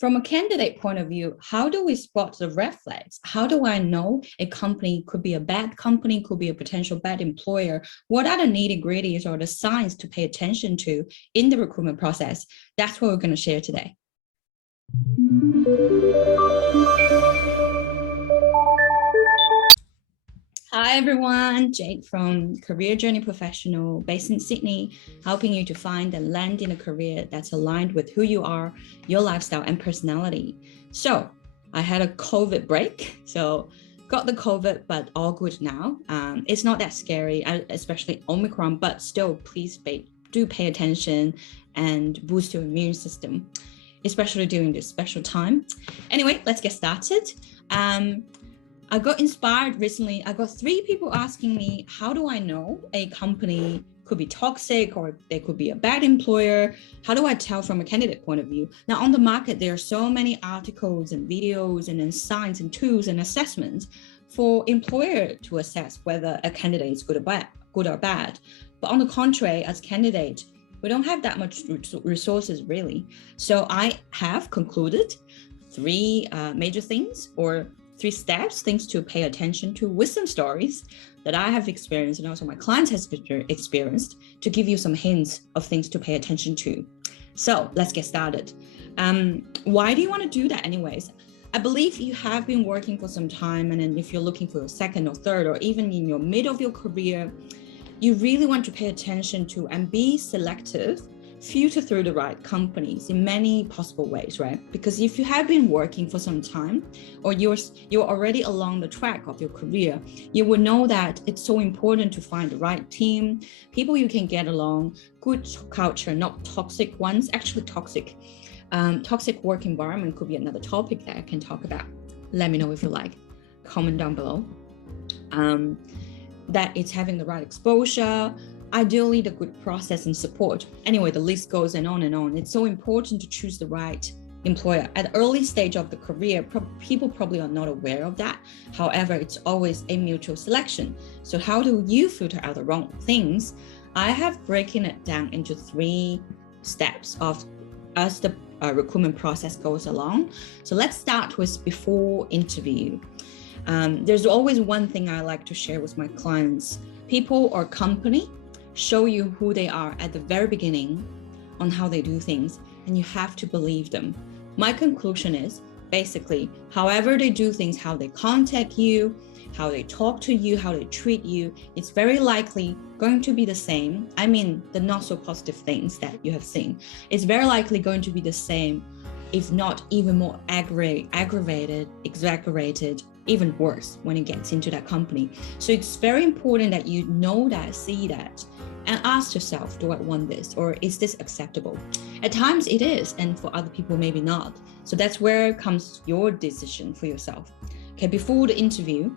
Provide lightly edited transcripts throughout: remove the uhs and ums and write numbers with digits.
From a candidate point of view, how do we spot the red flags? How do I know a company could be a bad company, could be a potential bad employer? What are the nitty-gritties or the signs to pay attention to in the recruitment process? That's what we're going to share today. Hi everyone, Jade from Career Journey Professional based in Sydney, helping you to find and land in a career that's aligned with who you are, your lifestyle and personality. So I had a COVID break, so got the COVID, but all good now. It's not that scary, especially Omicron, but still please do pay attention and boost your immune system, especially during this special time. Anyway, let's get started. I got inspired recently. I got 3 people asking me, how do I know a company could be toxic or they could be a bad employer? How do I tell from a candidate point of view? Now on the market, there are so many articles and videos and then signs and tools and assessments for employer to assess whether a candidate is good or bad. But on the contrary, as candidate, we don't have that much resources really. So I have concluded 3 major things or 3 steps, things to pay attention to with some stories that I have experienced and also my clients have experienced to give you some hints of things to pay attention to. So let's get started. Why do you want to do that anyways? I believe you have been working for some time, and then if you're looking for a second or third or even in your mid of your career, you really want to pay attention to and be selective, filter through the right companies in many possible ways, right? Because if you have been working for some time or you're already along the track of your career, you will know that it's so important to find the right team, people you can get along, good culture, not toxic ones. Actually toxic work environment could be another topic that I can talk about. Let me know if you like, comment down below. That it's having the right exposure, ideally the good process and support. Anyway, the list goes on and on. It's so important to choose the right employer. At the early stage of the career, people probably are not aware of that. However, it's always a mutual selection. So how do you filter out the wrong things? I have broken it down into 3 steps as the recruitment process goes along. So let's start with before interview. There's always one thing I like to share with my clients. People or company show you who they are at the very beginning on how they do things, and you have to believe them. My conclusion is basically, however they do things, how they contact you, how they talk to you, how they treat you, it's very likely going to be the same. I mean, the not so positive things that you have seen, it's very likely going to be the same, if not even more aggravated, exaggerated, even worse when it gets into that company. So it's very important that you know that, see that, and ask yourself, do I want this, or is this acceptable? At times it is, and for other people maybe not. So that's where comes your decision for yourself. Okay, before the interview,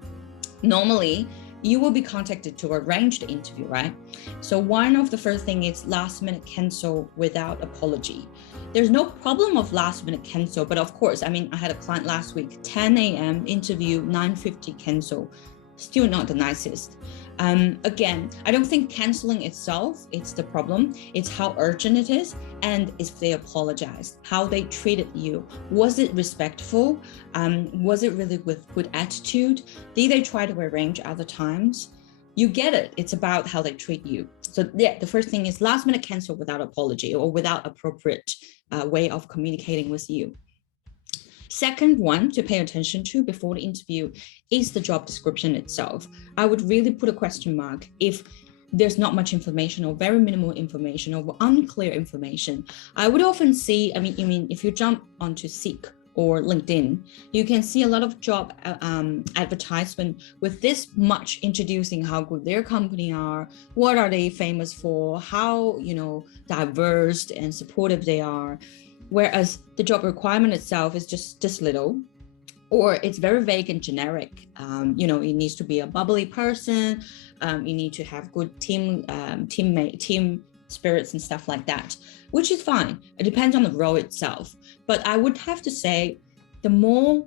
normally you will be contacted to arrange the interview, right? So one of the first thing is last minute cancel without apology. There's no problem of last minute cancel, but of course, I mean, I had a client last week, 10 a.m. interview, 9:50 cancel, still not the nicest. Again, I don't think canceling itself, it's the problem. It's how urgent it is, and if they apologized, how they treated you. Was it respectful? Was it really with good attitude? Did they try to arrange other times? You get it. It's about how they treat you. So yeah, the first thing is last minute cancel without apology or without appropriate way of communicating with you. Second one to pay attention to before the interview is the job description itself. I would really put a question mark if there's not much information or very minimal information or unclear information. I would often see, I mean, if you jump onto Seek or LinkedIn, you can see a lot of job advertisement with this much introducing how good their company are, what are they famous for, how, diverse and supportive they are. Whereas the job requirement itself is just little, or it's very vague and generic. It needs to be a bubbly person. You need to have good team spirits and stuff like that, which is fine. It depends on the role itself. But I would have to say, the more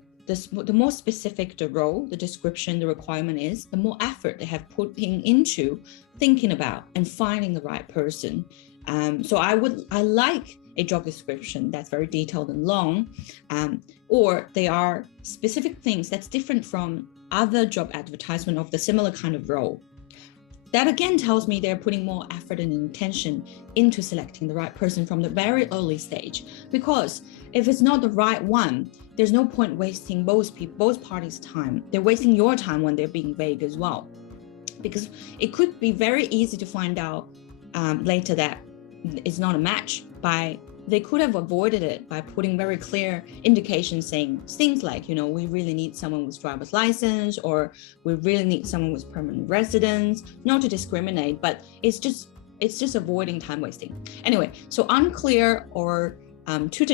specific the role, the description, the requirement is, the more effort they have put into thinking about and finding the right person. So I like a job description that's very detailed and long, or they are specific things that's different from other job advertisement of the similar kind of role. That again tells me they're putting more effort and intention into selecting the right person from the very early stage. Because if it's not the right one, there's no point wasting both parties' time. They're wasting your time when they're being vague as well. Because it could be very easy to find out later that it's not a match they could have avoided it by putting very clear indications saying things like, we really need someone with driver's license, or we really need someone with permanent residence, not to discriminate, but it's just avoiding time wasting. Anyway, so unclear or too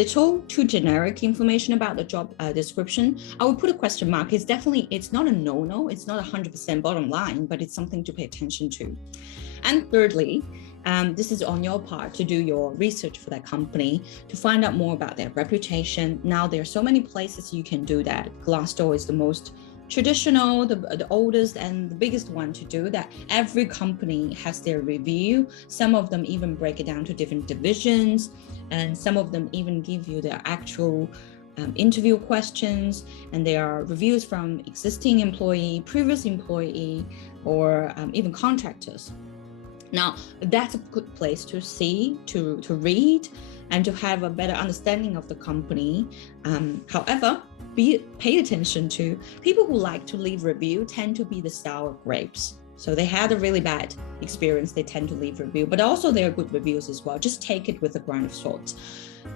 little, too generic information about the job description, I would put a question mark. It's not a no-no, it's not 100% bottom line, but it's something to pay attention to. And thirdly, this is on your part to do your research for that company to find out more about their reputation. Now, there are so many places you can do that. Glassdoor is the most traditional, the oldest and the biggest one to do that. Every company has their review. Some of them even break it down to different divisions, and some of them even give you their actual interview questions, and there are reviews from existing employee, previous employee, or even contractors. Now, that's a good place to see, to read, and to have a better understanding of the company. However, pay attention to people who like to leave review tend to be the sour grapes. So they had a really bad experience, they tend to leave review, but also there are good reviews as well. Just take it with a grain of salt.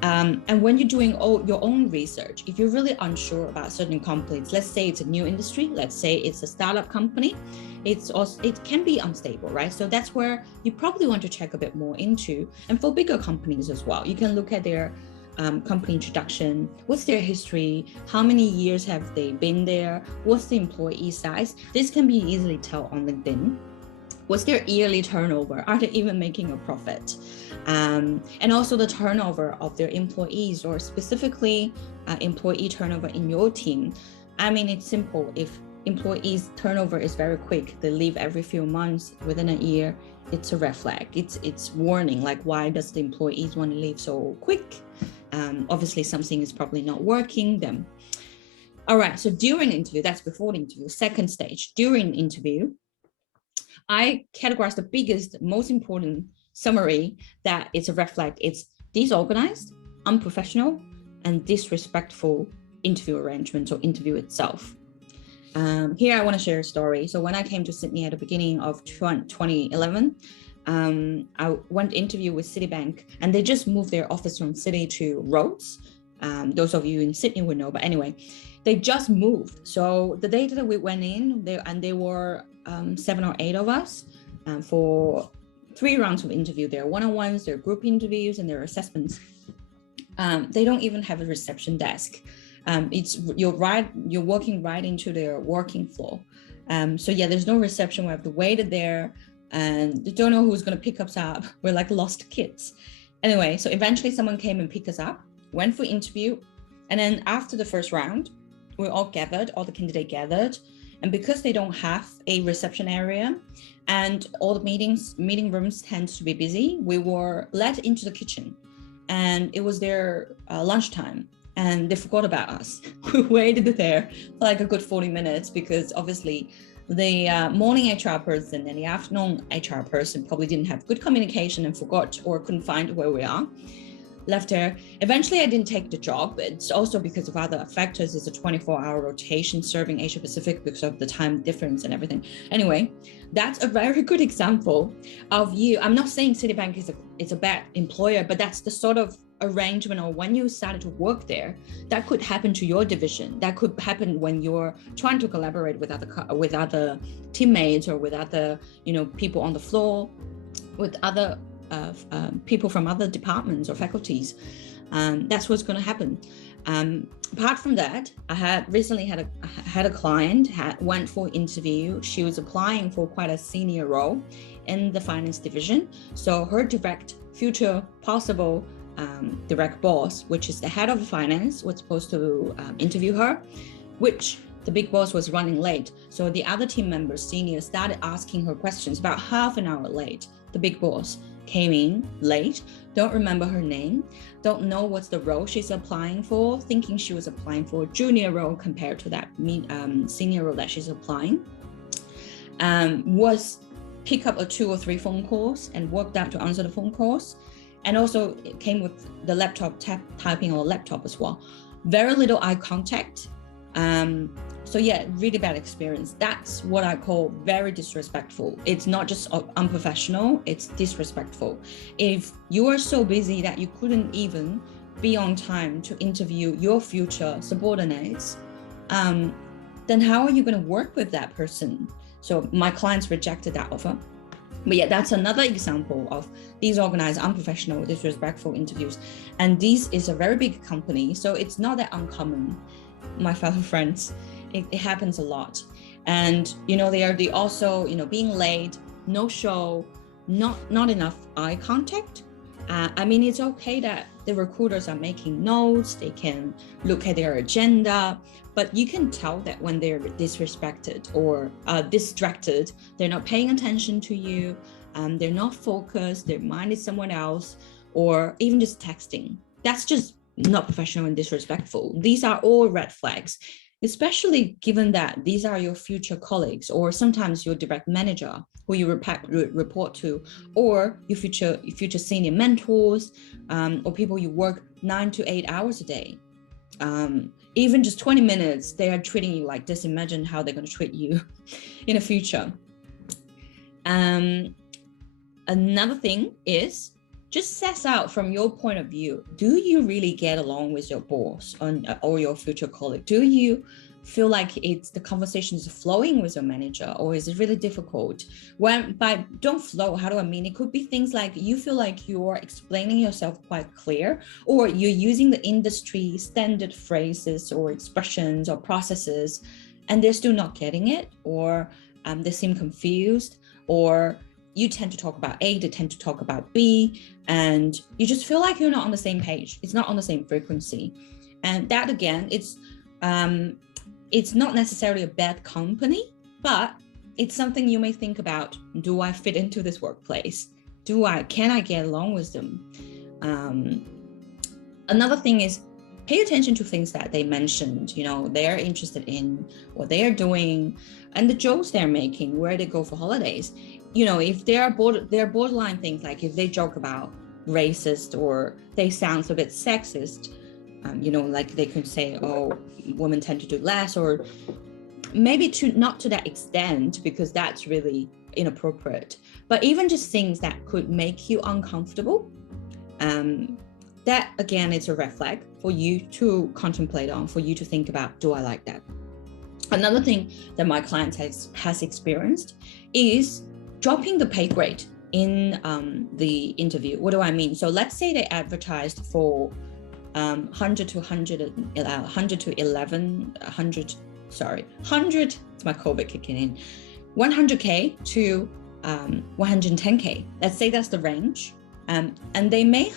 And when you're doing your own research, if you're really unsure about certain companies, let's say it's a new industry, let's say it's a startup company, it can be unstable, right? So that's where you probably want to check a bit more into. And for bigger companies as well, you can look at their company introduction, what's their history, how many years have they been there, what's the employee size. This can be easily tell on LinkedIn. What's their yearly turnover? Are they even making a profit? And also the turnover of their employees, or specifically employee turnover in your team. I mean, it's simple. If employees turnover is very quick, they leave every few months, within a year, it's a red flag. It's warning, like, why does the employees want to leave so quick? Obviously something is probably not working then. All right, so during interview, that's before the interview. Second stage, during interview, I categorize the biggest, most important summary that it's a red flag. It's disorganized, unprofessional, and disrespectful interview arrangements or interview itself. Here I want to share a story. So when I came to Sydney at the beginning of 2011, I went to interview with Citibank, and they just moved their office from City to Rhodes. Those of you in Sydney would know, but anyway, they just moved. So the day that we went in, there were 7 or 8 of us for 3 rounds of interview. There are one-on-ones, there are group interviews, and there are assessments. They don't even have a reception desk. You're walking right into their working floor. So yeah, there's no reception. We have to wait there, and they don't know who's going to pick us up. We're like lost kids. Anyway, so eventually someone came and picked us up, went for interview, and then after the first round, we all gathered, all the candidates gathered, and because they don't have a reception area and all the meeting rooms tend to be busy, we were led into the kitchen, and it was their lunchtime, and they forgot about us. We waited there for like a good 40 minutes because obviously the morning HR person and the afternoon HR person probably didn't have good communication and forgot or couldn't find where we are. Left there. Eventually, I didn't take the job. It's also because of other factors. It's a 24-hour rotation serving Asia Pacific because of the time difference and everything. Anyway, that's a very good example of you. I'm not saying Citibank is a bad employer, but that's the sort of arrangement, or when you started to work there, that could happen to your division. That could happen when you're trying to collaborate with other teammates, or with other people on the floor, with other people from other departments or faculties. That's what's going to happen. Apart from that, I had recently had a client went for interview. She was applying for quite a senior role in the finance division. So her future possible direct boss, which is the head of finance, was supposed to interview her, which the big boss was running late. So the other team members, seniors, started asking her questions about half an hour late, the big boss. came in late, don't remember her name, don't know what's the role she's applying for, thinking she was applying for a junior role compared to that senior role that she's applying, was pick up 2 or 3 phone calls and worked out to answer the phone calls. And also it came with the laptop typing on a laptop as well. Very little eye contact. So yeah, really bad experience. That's what I call very disrespectful. It's not just unprofessional, it's disrespectful. If you are so busy that you couldn't even be on time to interview your future subordinates, then how are you going to work with that person? So my clients rejected that offer. But yeah, that's another example of these organized unprofessional, disrespectful interviews. And this is a very big company, so it's not that uncommon, my fellow friends. It happens a lot. And, they also, being late, no show, not enough eye contact. It's okay that the recruiters are making notes, they can look at their agenda, but you can tell that when they're disrespected or distracted, they're not paying attention to you, they're not focused, their mind is someone else, or even just texting. That's just not professional and disrespectful. These are all red flags, especially given that these are your future colleagues, or sometimes your direct manager who you report to, or your future senior mentors, or people you work 9 to 8 hours a day. Even just 20 minutes, they are treating you like this. Imagine how they're going to treat you in the future. Another thing is, just assess out from your point of view, do you really get along with your boss or your future colleague? Do you feel like the conversation is flowing with your manager, or is it really difficult? By don't flow, how do I mean? It could be things like you feel like you're explaining yourself quite clear, or you're using the industry standard phrases or expressions or processes, and they're still not getting it, or they seem confused, or you tend to talk about A, they tend to talk about B, and you just feel like you're not on the same page. It's not on the same frequency. And that, again, it's not necessarily a bad company, but it's something you may think about. Do I fit into this workplace? Can I get along with them? Another thing is, pay attention to things that they mentioned, they're interested in, what they are doing, and the jokes they're making, where they go for holidays. If they're borderline things, like if they joke about racist or they sound a bit sexist, like they could say, oh, women tend to do less, or maybe not to that extent, because that's really inappropriate. But even just things that could make you uncomfortable, that again, it's a red flag for you to contemplate on, for you to think about, do I like that? Another thing that my client has experienced is dropping the pay grade in the interview. What do I mean? So let's say they advertised for 100 to 100, it's my COVID kicking in, 100K to 110K. Let's say that's the range. And they may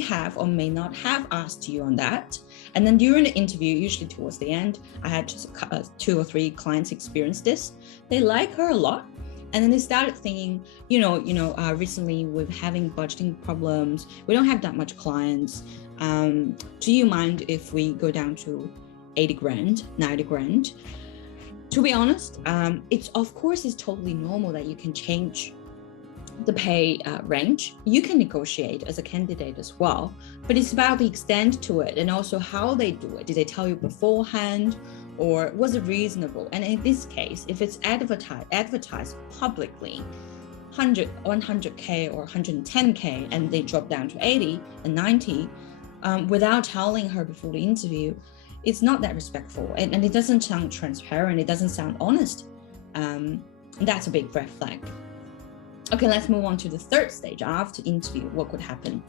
have or may not have asked you on that. And then during the interview, usually towards the end, I had just 2 or 3 clients experience this. They like her a lot. And then they started thinking, recently we're having budgeting problems. We don't have that much clients. Do you mind if we go down to 80 grand, 90 grand? To be honest, it's totally normal that you can change the pay range. You can negotiate as a candidate as well, but it's about the extent to it and also how they do it. Did they tell you beforehand, or was it reasonable? And in this case, if it's advertised publicly, 100K or 110K, and they drop down to 80 and 90 without telling her before the interview, it's not that respectful, and it doesn't sound transparent, it doesn't sound honest. That's a big red flag. Okay, let's move on to the third stage after interview. What could happen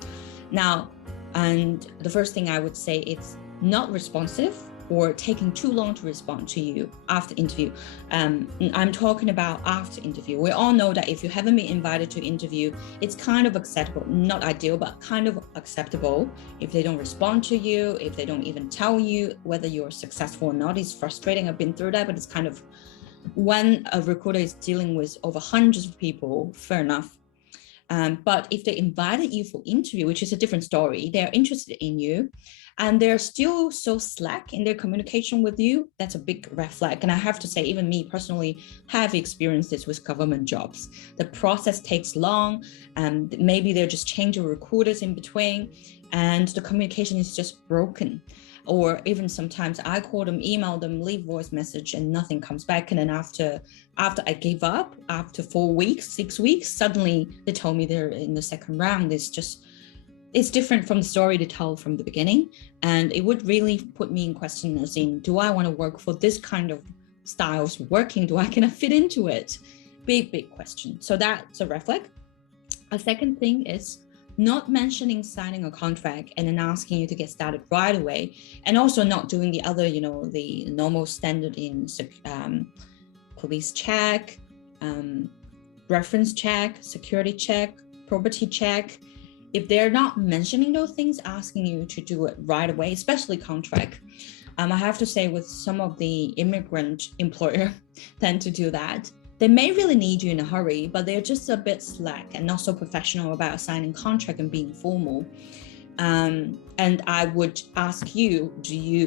now? And the first thing I would say, it's not responsive or taking too long to respond to you after interview. I'm talking about after interview. We all know that if you haven't been invited to interview, it's kind of acceptable, not ideal, but kind of acceptable. If they don't respond to you, if they don't even tell you whether you're successful or not, it's frustrating. I've been through that, but it's kind of, when a recruiter is dealing with over hundreds of people, fair enough. But if they invited you for interview, which is a different story, they're interested in you and they're still so slack in their communication with you, that's a big red flag. And I have to say, even me personally have experienced this with government jobs. The process takes long, and maybe they're just changing recruiters in between, and the communication is just broken. Or even sometimes I call them, email them, leave voice message, and nothing comes back. And then after I gave up, after 4 weeks, 6 weeks, suddenly they told me they're in the second round. It's different from the story they told from the beginning. And it would really put me in question as in, do I want to work for this kind of styles working? Can I fit into it? Big question. So that's a red flag. A second thing is not mentioning signing a contract and then asking you to get started right away, and also not doing the other, the normal standard in police check, reference check, security check, property check. If they're not mentioning those things, asking you to do it right away, especially contract. I have to say, with some of the immigrant employer tend to do that. They may really need you in a hurry, but they're just a bit slack and not so professional about signing contract and being formal. And I would ask you,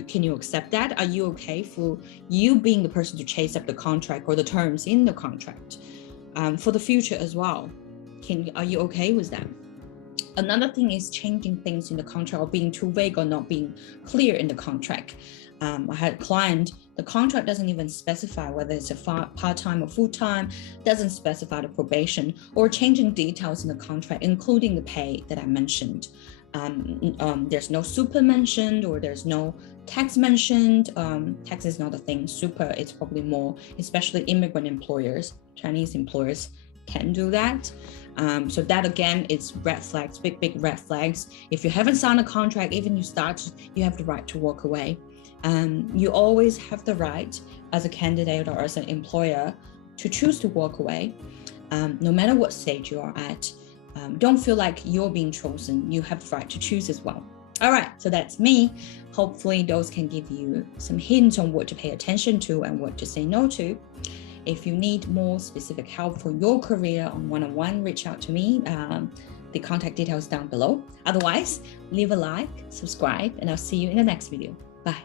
can you accept that? Are you okay for you being the person to chase up the contract or the terms in the contract for the future as well? Are you okay with that? Another thing is changing things in the contract or being too vague or not being clear in the contract. I had a client, the contract doesn't even specify whether it's a part-time or full-time, doesn't specify the probation, or changing details in the contract, including the pay that I mentioned. There's no super mentioned, or there's no tax mentioned. Tax is not a thing. Super, it's probably more, especially immigrant employers, Chinese employers can do that. So that again, it's red flags, big red flags. If you haven't signed a contract, even you start, you have the right to walk away. You always have the right as a candidate or as an employer to choose to walk away, no matter what stage you are at. Don't feel like you're being chosen. You have the right to choose as well. All right, so that's me. Hopefully those can give you some hints on what to pay attention to and what to say no to. If you need more specific help for your career on one-on-one, reach out to me. The contact details down below. Otherwise, leave a like, subscribe, and I'll see you in the next video. Bye.